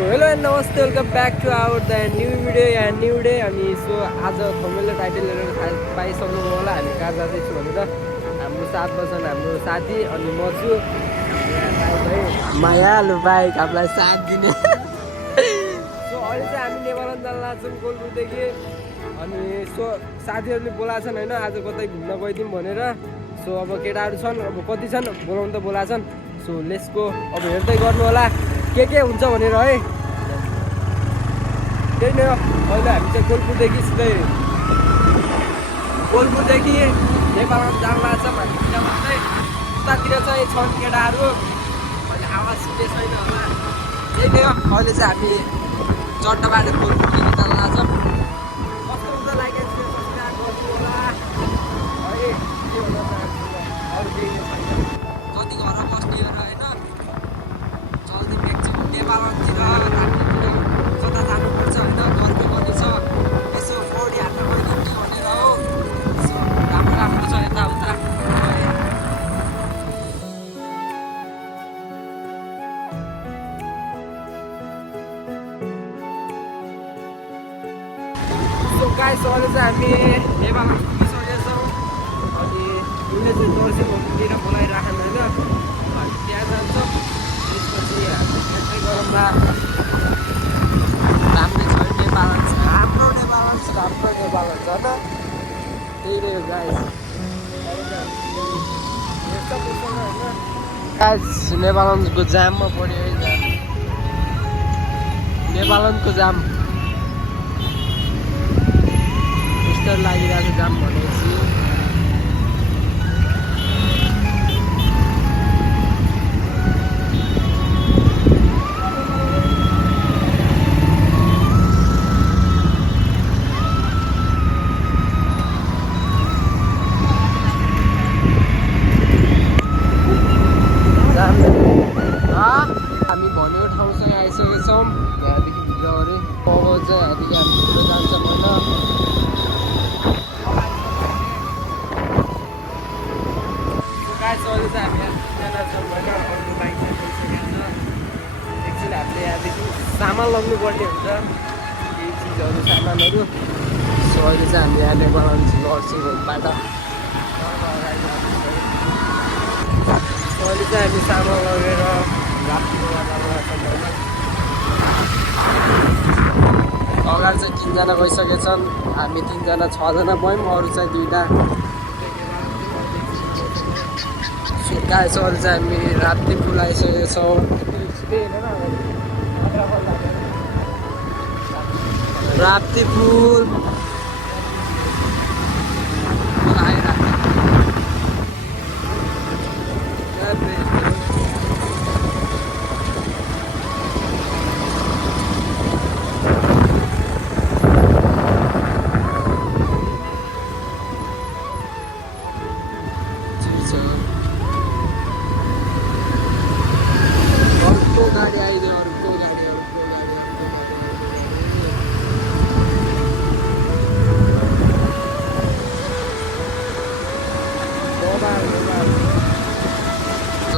So hello and namaste welcome back to our the new video या new day. अनि so आज थमेलले टाइटलहरू थाहा पाइसक्नुभयो होला हामी कहाँ जाँदैछु भनेर। हाम्रो साथ बस्छन् हाम्रो साथी अनि म छु मायालु बाइक हामीलाई साथ दिने। सो अहिले चाहिँ हामी नेवारन जान लाग्छौँ कोलपुरदेखि। अनि सो साथीहरूले बोलाएको छन् होइन आज कतै घुम्न गइदिउँ भनेर। सो अब केटाहरू छन्, अब कति छन् बोलाउनु त बोलाएको छन्। सो लेट्सको अब हेर्दै गर्नु होला के हुन्छ भनेर है। त्यही नै हो, अहिले हामी चाहिँ कोलपुरदेखि सिधै कोलपुरदेखि नेपालमा जान लाग्छौँ। हामी मात्रै उतातिर चाहिँ छन् केटाहरू, अहिले आवाज सुन्ने छैन होला। त्यही नै हो, अहिले चाहिँ हामी चट्टाबाट कोलपुरदेखि जान लाग्छौँ। कस्तो हुन्छ लाइक सब्सक्राइब गर्नु होला है। के भन्न चाहन्छु अरू केही छैन, कति घर बस्नेहरू होइन जल्दी भेट्छौँ नेपालतिर कता जानुपर्छ होइन घरको कति छ यसो फोडी हाल्न गइदिउँ कि भनेर हो। यसो राम्रो राम्रो छ यताउता। सो गाइस अहिले चाहिँ हामी नेपालमा पुगिसकेछौँ। अनि उनले चाहिँ दर्शन होमतिर बोलाइराखन होइन, हामी त्यहाँ जान्छौँ। त्यसपछि हामी एन्ट्री गरौँला। राम्रो छ नेपाल, राम्रो नेपाल छ, राम्रो नेपाल हुन्छ होइन। त्यही नै हो गाइस। गाइस नेपालको जाममा पऱ्यो है, जाम नेपालको जाम यस्तो लागिरहेको जाम भनेपछि। हामी भनेको ठाउँसँग आइसकेछौँ। यहाँदेखि भित्र अरे अब चाहिँ यहाँदेखि हामी भित्र जान्छौँ होइन। अहिले चाहिँ हामी यहाँ छौँ होइन, अर्को बाइक चाहिँ गइसकेको छ। एकछिन हामीले यहाँदेखि सामान लग्नुपर्ने हुन्छ, केही चिजहरू सामानहरू। सो अहिले चाहिँ हामी यहाँ नेपाल नर्सिङ होमबाट अहिले चाहिँ हामी सामान लगेर अगाडि चाहिँ 3 जना गइसकेछन्, हामी 3 जना 6 जना भयौँ, अरू चाहिँ 2टा। गाइस अरू चाहिँ हामी राप्ती पुल आइसकेछौँ। राप्ती पुल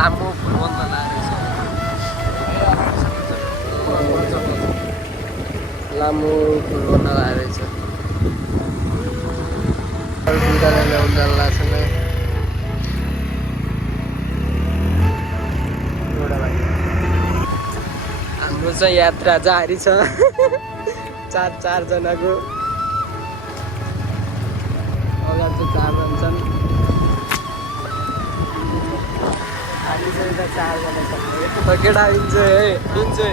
लामो फुल बन्द लागेको छ, लामो फुल बन्द लागेको छ। हाम्रो चाहिँ यात्रा जारी छ। 4 जनाको अगाडि चाहिँ 4 जना छन्, हामी चाहिँ यता 4 जना छन्। केटा इन्जोय है, इन्जोय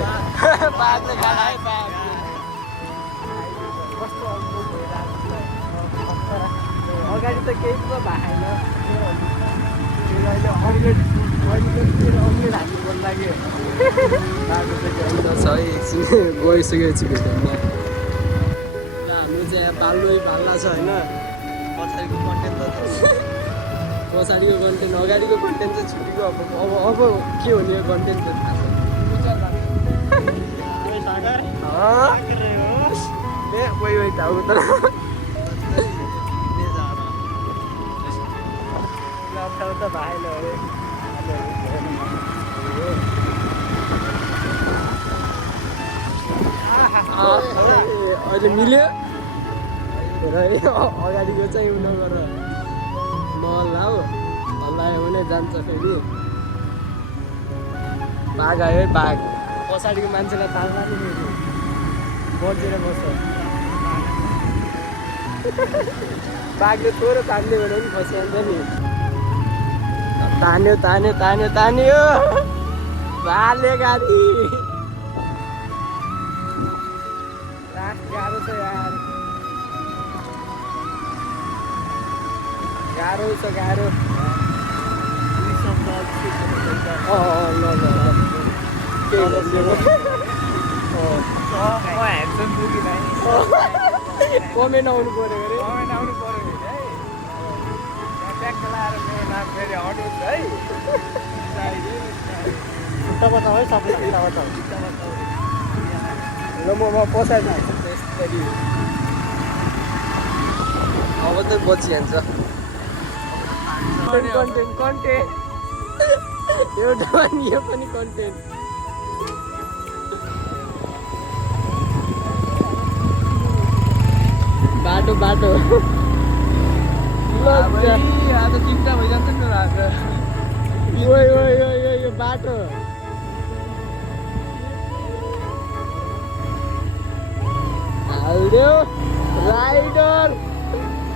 पार्ने खाना है पार्ने। कस्तो अनुभव भइरहेको छ अगाडि त केही पो भएन। अहिले अम्लेट हाल्नु मन लाग्यो। बाटो चाहिँ छ है, एकछिन गइसकेको छु भेटमा। हाम्रो चाहिँ यहाँ भाल्ला छ होइन। पछाडिको कन्टेन्ट त पछाडिको कन्टेन्ट, अगाडिको कन्टेन्ट चाहिँ छुटेको। अब के हुने यो कन्टेन्ट त थाहा छैन। कोही ठाउँ त ठाउँ त भएन अरे। अहिले मिल्यो र अगाडिको चाहिँ उन गरेर नलाऊ हल्लायो भने जान्छ फेरि बाघ आयो है बाघ पछाडिको मान्छेलाई ताल्दा नि फेरि बजेर बस्छ बाघले थोरो तान्यो भने पनि फसिहाल्छ नि तान्यो तान्यो तान्यो तान्यो भाले गाडी गाह्रो छ यार गाह्रो छ गाह्रो कमेन्ट आउनु पऱ्यो अरे कमेन्ट आउनु पऱ्यो है ट्याक्क लाएर मेरो नाम फेरि हटाउँछ है खुट्टा बताऊ है सबैले खुट्टा बताऊ ल म पछाडि हाल्छु त्यसरी अब त बचिहाल्छ कन्टेन्ट कन्टेन्ट एउटा पनि यो पनि कन्टेन्ट बाटो बाटो आज चिन्ता भइजान्छ नि यो बाटो हाल्यो राइडर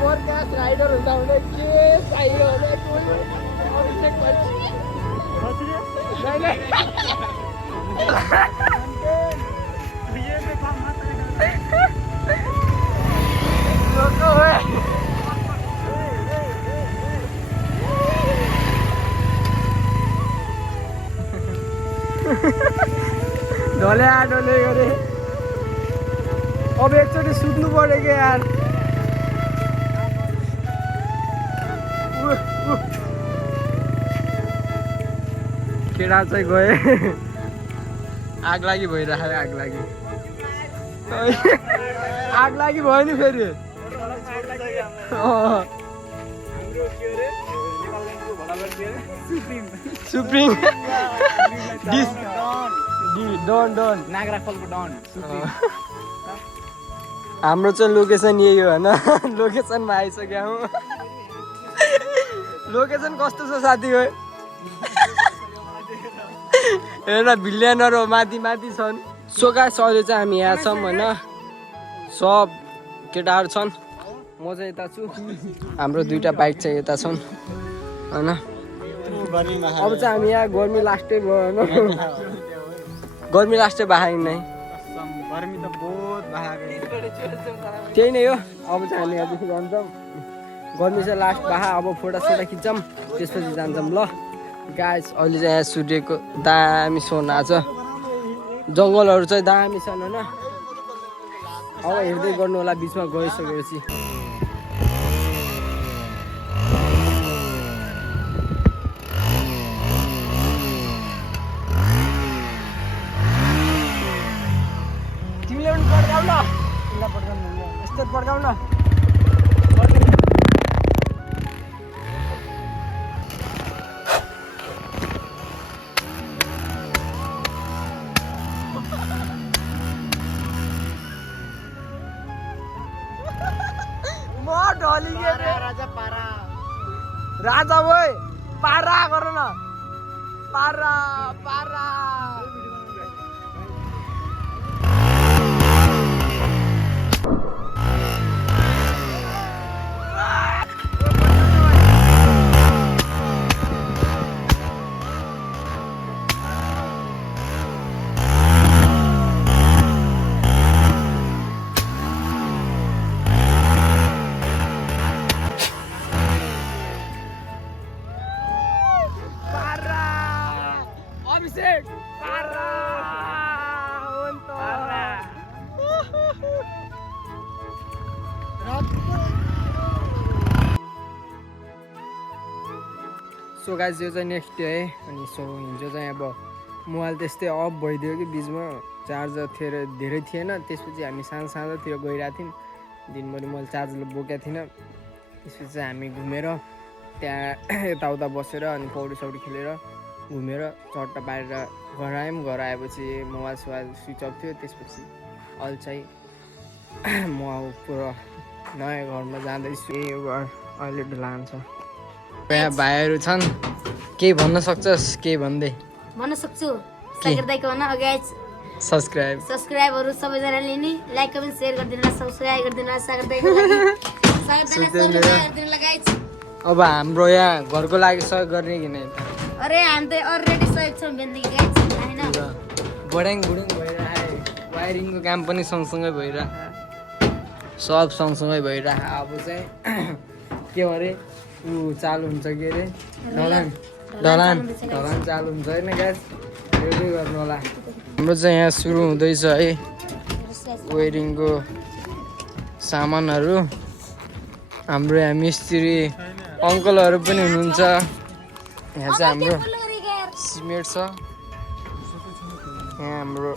पोडकास्ट राइडर हुँदा हुँदै के चाहियो भने अभिषेक ढले डले गरे अब एकचोटि सुत्नु पर्यो क्या यार केटा चाहिँ गए आग लागि भइरहेको आग लागि आग लागि भयो नि फेरि सुप्रिम डन डन नागराफलको डन हाम्रो चाहिँ लोकेसन यही हो होइन लोकेसनमा आइसक्यो लोकेसन कस्तो छ साथी हो हेर भिलियनर हो माथि माथि छन् सोका सहिले चाहिँ हामी यहाँ छौँ होइन सब केटाहरू छन् म चाहिँ यता छु हाम्रो दुईवटा बाइक चाहिँ यता छन् होइन अब चाहिँ हामी यहाँ गर्मी लास्टै भयो होइन गर्मी लास्टै बाहेक नै गर्मी त बहुत त्यही नै हो अब चाहिँ हामी यहाँदेखि जान्छौँ गर्मी चाहिँ लास्ट बाहा अब फोटोसोटो खिच्छौँ त्यसपछि जान्छौँ ल गाइस अहिले चाहिँ यहाँ सूर्यको दामी सोन आज जङ्गलहरू चाहिँ दामी छन् होइन अब हेर्दै गर्नु होला बिचमा गइसकेपछि तिमीले पनि पड्काउ न यस्तो पड्काउ न राजा वै पारा गर न पारा पारा सो गाइस यो चाहिँ नेक्स्ट डे है अनि सो हिजो चाहिँ अब मोबाइल त्यस्तै अफ भइदियो कि बिचमा चार्जर धेरै थिएन त्यसपछि हामी साँझतिर गइरहेको थियौँ दिनभरि मैले चार्जर बोकेको थिइनँ त्यसपछि चाहिँ हामी घुमेर त्यहाँ यताउता बसेर अनि पौडी सौडी खेलेर घुमेर चट्टा पारेर घर आयौँ घर आएपछि मोबाइल सोबाइल स्विच अफ थियो त्यसपछि अहिले चाहिँ म पुरो नयाँ घरमा जाँदैछु यो घर अहिले ढुलान छ यहाँ भाइहरू छन् केही भन्न सक्छस् केही भन्दै भन्न सक्छु सागर दाइको भन्न गाइज सब्स्क्राइबहरू सबैजनाले नि लाइक कमेन्ट सेयर गरिदिनु होला सब्स्क्राइब गरिदिनु होला सागर दाइको लागि सागर दाइलाई गरिदिनु होला गाइज अब हाम्रो यहाँ घरको लागि सहयोग गर्ने कि नै अरे हामी त अलरेडी सहयोग छौँ भेन्दी गाइज हैन बढाङ बुढुङ भइरहेको वायरिङको काम पनि सँगसँगै भइरहेको सब सँगसँगै भइरहेको अब चाहिँ के अरे ऊ चालु हुन्छ के अरे ढलान चालु हुन्छ होइन ग्यास रेडी गर्नु होला हाम्रो चाहिँ यहाँ सुरु हुँदैछ है वायरिङको सामानहरू हाम्रो यहाँ मिस्त्री अङ्कलहरू पनि हुनुहुन्छ यहाँ चाहिँ हाम्रो सिमेन्ट छ यहाँ हाम्रो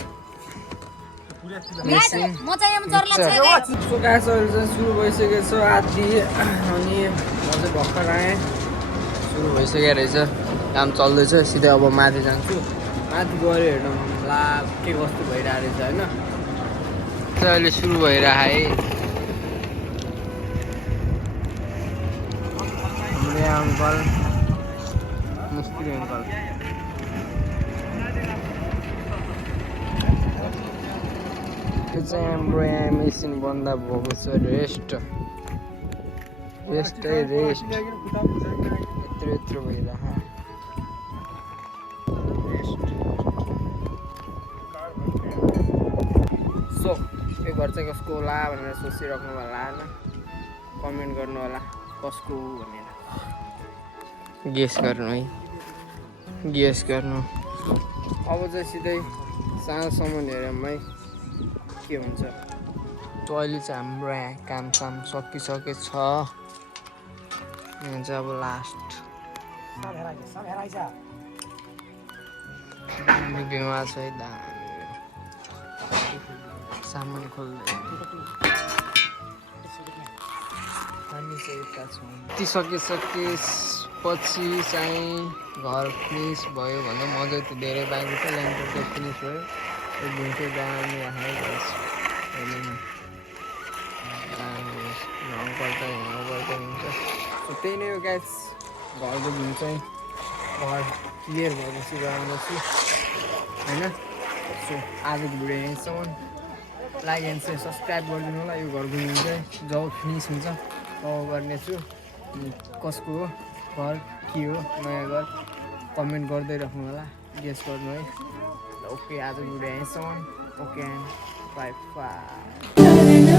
मेसिन सुरु भइसकेको छ आधी अनि म चाहिँ भर्खर आएँ सुरु भइसकेको रहेछ काम चल्दैछ सिधै अब माथि जान्छु माथि गएर हेर्नु ला के कस्तो भइरहेको रहेछ होइन अहिले सुरु भइरहेको है हाम्रो यहाँ अङ्कल मिस्त्री अङ्कल यो चाहिँ हाम्रो यहाँ मेसिन बन्द भएको छ रेस्ट यत्रो भइरहेको सो यो घर चाहिँ कसको होला भनेर सोचिराख्नु होला होइन कमेन्ट गर्नु होला कसको भनेर गेस गर्नु है गेस गर्नु अब चाहिँ सिधै सानोसम्म हेरौँ के हुन्छ त अहिले चाहिँ हाम्रो यहाँ कामसाम सकिसकेको छ यहाँ चाहिँ अब लास्ट बिमा छ है सामान खोल्दै सकिसकेपछि चाहिँ घर फिनिस भयो भन्दा मजा त्यो धेरै बाँकी छ ल्यान्डको फिनिस भयो घुम्थ्यो दामी अङ्कल त यहाँ गर्दै हुन्छ त्यही नै हो ग्यास घरको भ्यू चाहिँ घर क्लियर भएपछि गराउँदैछु होइन सो आजको भिडियो यहीँसम्म लाग्यो भने चाहिँ सब्सक्राइब गरिदिनु होला यो घरको भ्यू चाहिँ जब फिनिस हुन्छ तब गर्नेछु कसको हो घर के हो नयाँ घर कमेन्ट गर्दै राख्नु होला गेस गर्नु है ओके आजको भिडियो यहीँसम्म ओके एन्ड बाई बाई